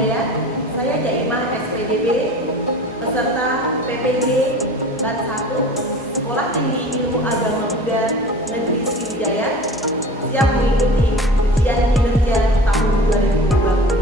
Wijaya, saya Daimah SPDB, peserta PPG Bat 1, Sekolah Tinggi Ilmu Agama Buddha Negeri Sriwijaya, siap mengikuti ujian kinerja tahun 2020.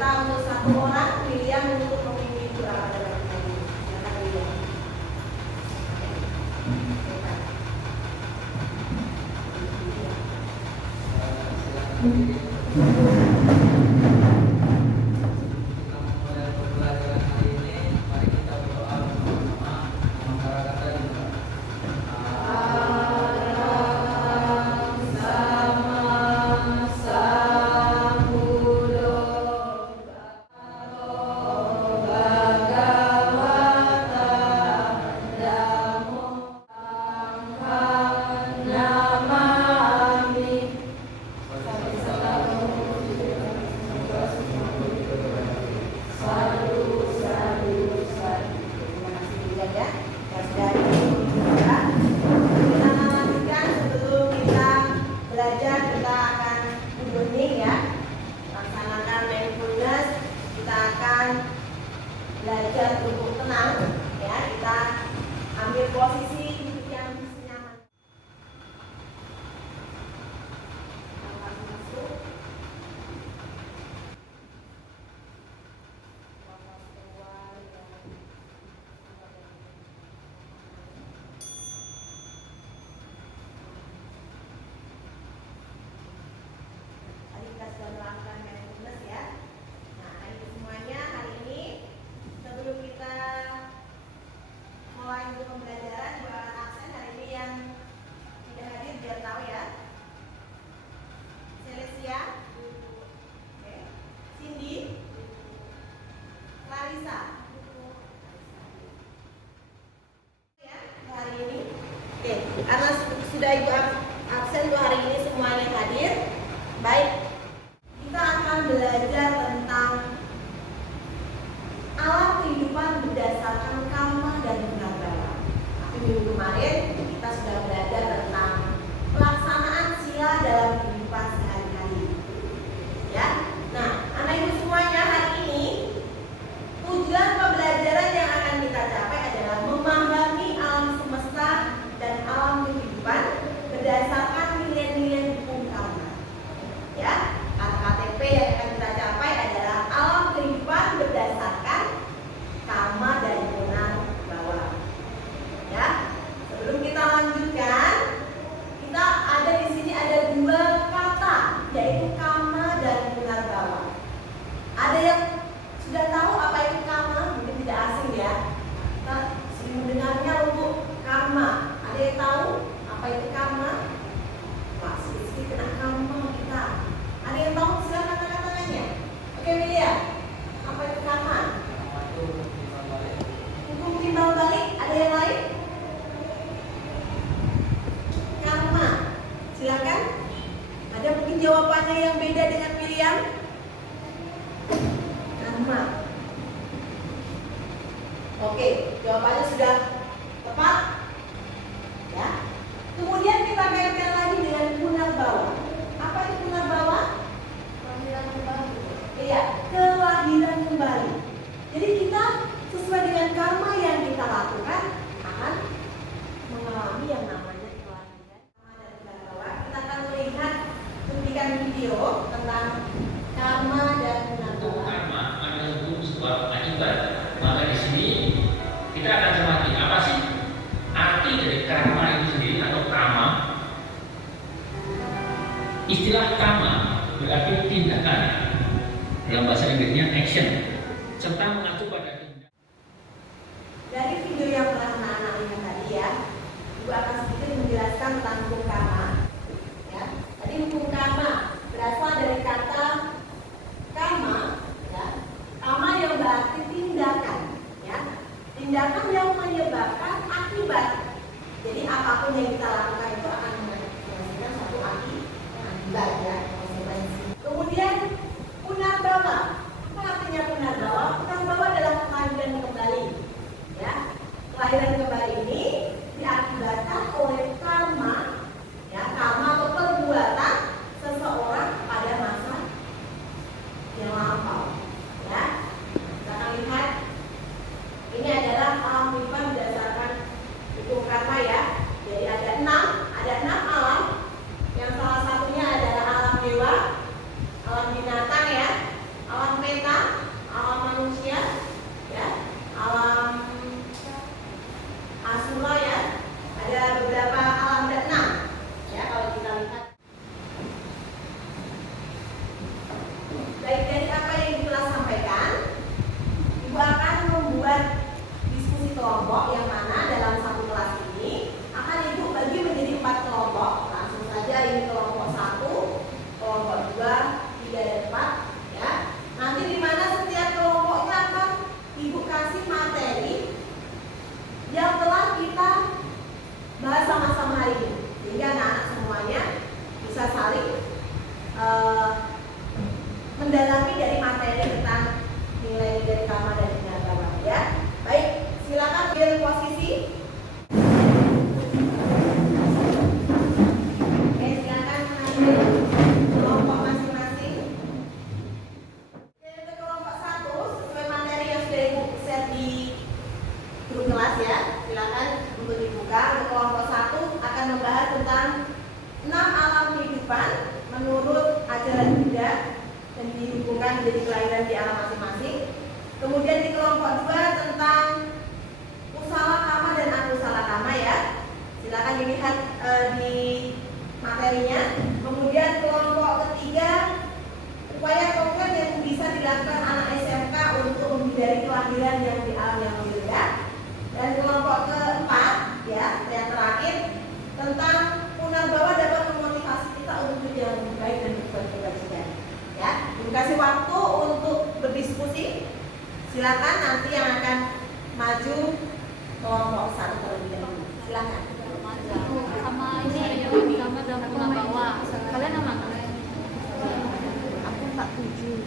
Untuk satu orang pilihan untuk memimpin doa pada pagi hari ini. Silakan William. Belajar untuk tenang, ya, kita ambil posisi yang nyaman. Tadi kita sudah melakukan mindfulness, ya. Nah, ini semuanya hari ini. Sebelum kita mulai untuk pembelajaran, dua absen hari ini yang tidak hadir biar tahu, ya. Celestia, Cindy, Clarissa, ya, hari ini. Oke, karena sudah ibu absen dua hari ini semuanya hadir, baik. Kita akan belajar tentang alam kehidupan berdasarkan karma dan pengabaran. Tapi minggu kemarin kita sudah belajar tentang pelaksanaan sila dalam kehidupan sehari-hari. Ya, nah, anak ibu semuanya hari ini tujuan pembelajaran yang akan kita capai adalah memahami alam semesta dan alam kehidupan berdasarkan nilai-nilai hukum karma. Ya, KTP yang akan kita capai adalah alam kehidupan berdasarkan karma dan punar bawah. Ya, sebelum kita lanjutkan, kita ada di sini ada dua kata, yaitu karma dan punar bawah. Ada yang sudah tahu apa itu karma? Mungkin tidak asing, ya. Kita sering mendengarnya untuk karma. Ada yang tahu apa itu karma? Wah, sedikit kena karma kita. Ada yang tahu? Silakan angkat tangannya. Oke, William. Apa itu karma? Hukum timbal balik. Ada yang lain? Karma. Silakan. Ada mungkin jawabannya yang beda dengan William? Karma. Oke, jawabannya sudah tepat. Ya. Kemudian kita kaitkan lagi dengan punar bawah. Apa itu punar bawah? Kelahiran kembali. Iya, kelahiran kembali. Jadi kita sesuai dengan karma yang kita lakukan akan mengalami yang namanya kelahiran. Karma dan punar bawah. Kita akan melihat cuplikan video tentang karma dan punar bawah. Karma adalah hukum sebuah akibat. Maka di sini kita akan cermati apa sih arti dari karma itu sendiri atau kama. Istilah kama berarti tindakan, dalam bahasa Inggrisnya action, serta mengacu pada tindakan. Dari video yang telah anak-anak lihat tadi, ya, Ibu akan sedikit menjelaskan tentang hukum karma. Ya, tadi hukum karma berasal dari kata karma, ya, karma yang berarti tindakan, ya, tindakan yang menyebabkan akibat. Jadi apapun yang kita lakukan itu akan menghasilkan satu akibat, ya, konsekuensi. Kemudian punar bawah. Apa artinya punar bawah? Punar bawah adalah kelahiran kembali, ya. Kemudian di kelompok 2 tentang usalakama dan akusalakama ya. Silakan dilihat di materinya. Kemudian kelompok ketiga, upaya konkret yang bisa dilakukan anak SMK untuk menghindari kelahiran yang dialami yang berbeda. Dan kelompok keempat ya, yang terakhir tentang Punarbawa dapat memotivasi kita untuk menjadi lebih baik dan berbuat kebajikan. Ya, dikasih waktu untuk berdiskusi. Silakan nanti yang akan maju kelompok 1 terlebih dahulu. Silakan. Sama ini sama dalam Punarbawa. Kalian nama? Aku 47.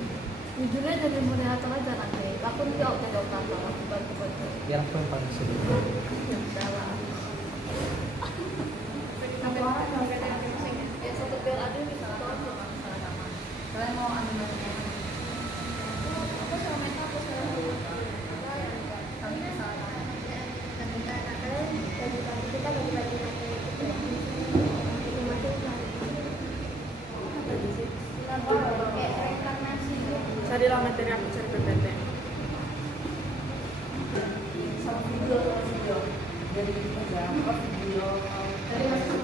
Jujurnya dari moderator aja nanti. Aku jawab dari operator. Aku bantu. Yang paling sedih. Ya udah lah. Ya satu pil ada bisa sama. Kalian mau ambil bagian? Aku sama mereka aku sekarang dulu. Kami salah. Kita bagi-bagi materi itu. Carilah materi aku cari PPT. Sama video. Jadi video. Dari hasil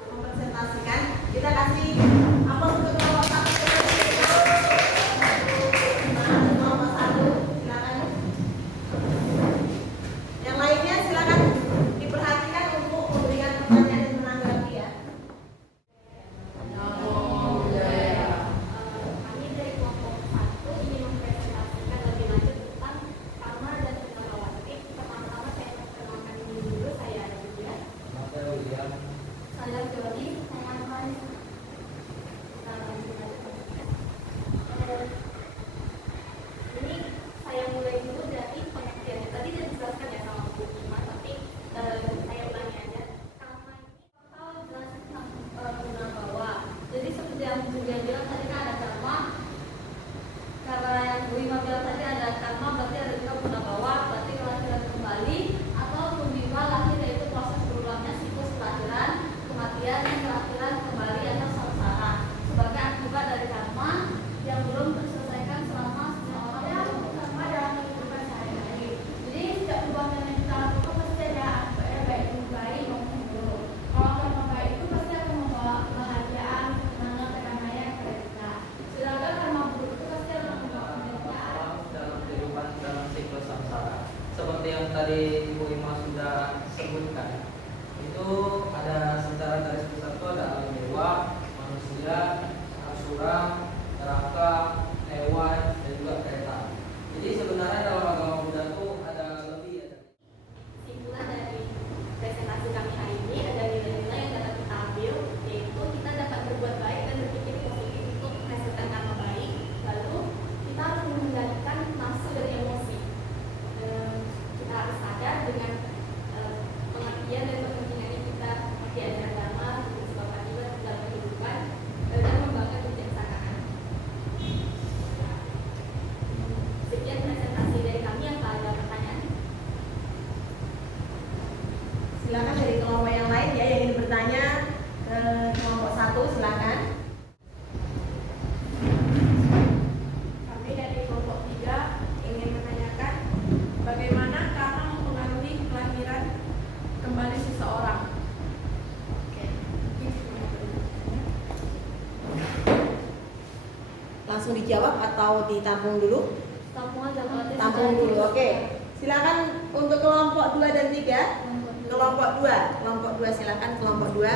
mempresentasikan, kita kasih apa untuk kelompok 1. Kelompok 1, silakan. Yang lainnya silakan diperhatikan untuk memberikan pertanyaan dan menanggapi ya. Kami dari kelompok 1 ingin mempresentasikan lebih lanjut tentang karma dan Punarbawa. Tapi pertama-tama saya perkenalkan diri dulu, saya ada juga. Saya Jody, saya Arman. Kita lanjut aja. Ini saya mulai dulu dari pengertiannya. Tadi sudah dijelaskan ya sama Bu Ima, tapi saya ulangi aja. Karma ini total jelas tentang Punarbawa. Jadi seperti yang Bu Ima bilang tadi kan ada karma. Karena yang Bu Ima bilang tadi ada karma, berarti ada juga Punarbawa, berarti kelahiran kembali atau tumbiwa lahir, yaitu proses berulangnya siklus kelahiran, kematian, kelahiran kembali atau samsara sebagai akibat dari karma yang belum terselesaikan selama seseorang melakukan karma dalam kehidupan sehari-hari. Jadi setiap perbuatan yang kita lakukan pasti ada akibatnya, baik itu baik maupun buruk. Kalau karma baik itu pasti akan membawa kebahagiaan, ketenangan, kedamaian kepada kita. Sedangkan karma buruk itu pasti akan membawa penderitaan. Dalam kehidupan dalam siklus samsara. Seperti yang tadi Ibu Ima sudah sebutkan, itu ada secara garis besar itu ada alam dewa, manusia, asura, neraka, hewan, dan juga kereta. Jadi sebenarnya dalam agama Buddha itu ada lebih ya. Kesimpulan dari presentasi kami hari ini ada nilai-nilai yang dapat kita ambil, yaitu kita dapat berbuat baik dan berpikir positif untuk menghasilkan karma baik. Lalu kita harus mengendalikan nafsu dan emosi. Kita harus sadar dengan pengertian dan kepentingan yang kita diajar karma, sebab akibat dalam kehidupan, dan membangun kebijaksanaan. Sekian presentasi dari kami. Apa ada pertanyaan? Silakan dari kelompok yang lain ya yang ingin bertanya ke kelompok 1, silakan. Kami dari kelompok 3 ingin menanyakan bagaimana karma mempengaruhi kelahiran kembali seseorang. Oke. Langsung dijawab atau ditampung dulu? Tampung aja berarti. Tampung dulu. Oke. Silakan untuk kelompok 2 dan 3. Kelompok 2 silakan kelompok 2.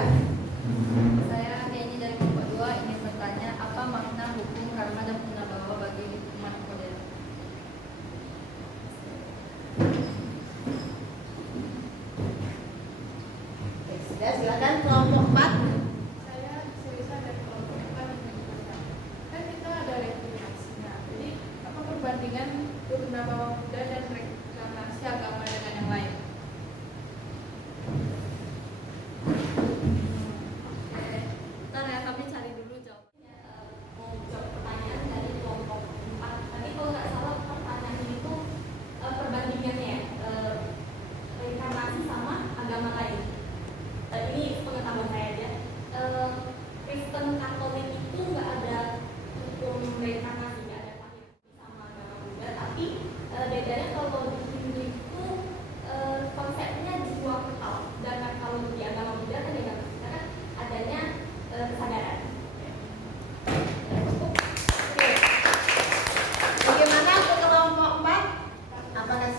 Saya kayaknya dari kelompok 2 ingin bertanya apa makna hukum karma dan Punarbawa bagi umat modern. Oke, sudah silakan kelompok 4. Saya Selisa dari kelompok 4 ingin bertanya. Kan kita ada reinkarnasinya. Jadi apa perbandingan Punarbawa Buddha dan reinkarnasi agama dengan yang lain? Oke. Ntar ya kami cari dulu jawabannya. Mau jawab pertanyaan dari kelompok 4. Tadi kalau nggak salah pertanyaan ini tuh perbandingannya ya, reinkarnasi sama agama lain. Ini pengetahuan saya aja.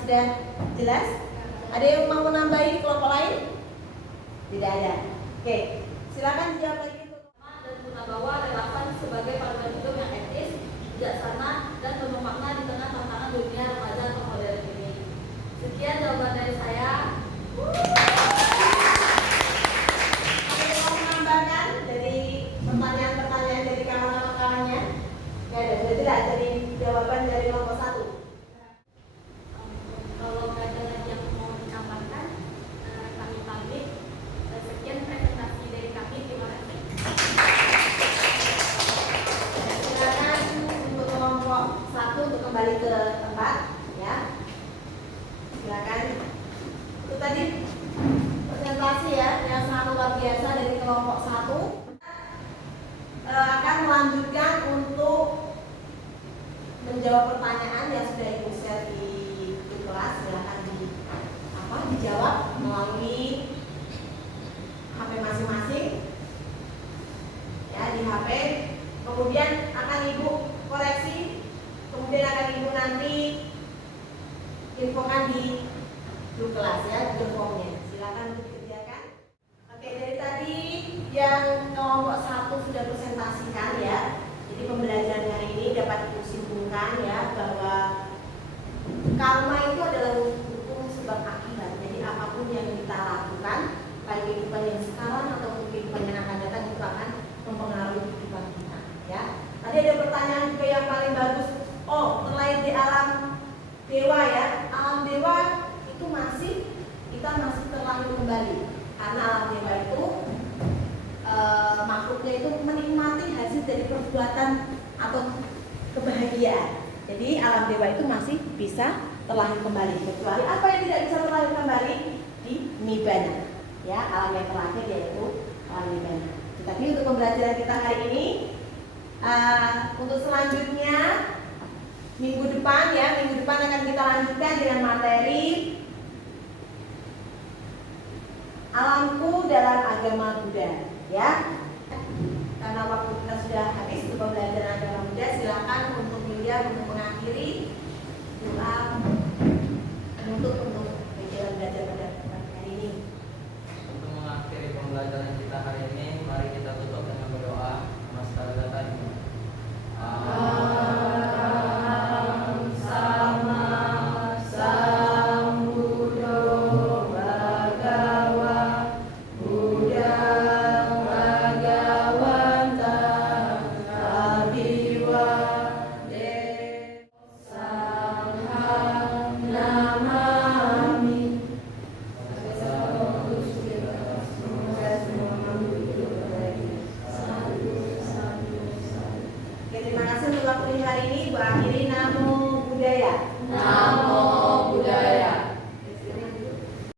sudah jelas? Ada yang mau menambahi kelompok lain? Tidak ada. Oke, silakan dijawab lagi. Dan Gunabawa relevan sebagai panduan hidup yang etis, bijaksana, dan penuh makna di tengah tantangan dunia remaja atau modern ini. Sekian jawaban dari saya. Ada yang mau menambahkan dari pertanyaan-pertanyaan dari kawan-kawannya? Tidak ada, sudah jelas dari jawaban dari kelompok 1. Kalau nggak ada lagi yang mau menambahkan, kami pamit. Sekian presentasi dari kami. Terima kasih. Silakan untuk kelompok 1 untuk kembali ke tempat, ya. Silakan. Itu tadi presentasi ya yang sangat luar biasa dari kelompok 1. Akan melanjutkan untuk menjawab pertanyaan yang sudah ibu share di kelas. Silakan dijawab melalui HP masing-masing, ya, di HP. Kemudian akan ibu koreksi, kemudian akan ibu nanti infokan di grup kelas, ya, Google Form-nya. Silakan untuk dikerjakan. Oke, dari tadi yang kelompok 1 sudah presentasikan, ya. Jadi pembelajaran hari ini dapat disimpulkan, ya, bahwa karma itu adalah hukum sebab akibat. Jadi apapun yang kita lakukan, baik kehidupan yang sekarang atau kehidupan yang akan datang, itu akan mempengaruhi kehidupan kita, ya. Tadi ada pertanyaan juga yang paling bagus. Oh, terlahir di alam dewa, ya. Alam dewa itu kita masih terlahir kembali. Karena alam dewa itu makhluknya itu menikmati hasil dari perbuatan atau kebahagiaan. Jadi alam dewa itu masih bisa terlahir kembali, kecuali apa yang tidak bisa terlahir kembali di Nibbana, ya, alam yang terakhir yaitu alam Nibbana. Tetapi untuk pembelajaran kita hari ini, untuk selanjutnya minggu depan akan kita lanjutkan dengan materi alamku dalam agama Buddha, ya. Karena waktu kita sudah habis untuk pembelajaran agama Buddha, silakan untuk Yulia untuk mengakhiri doa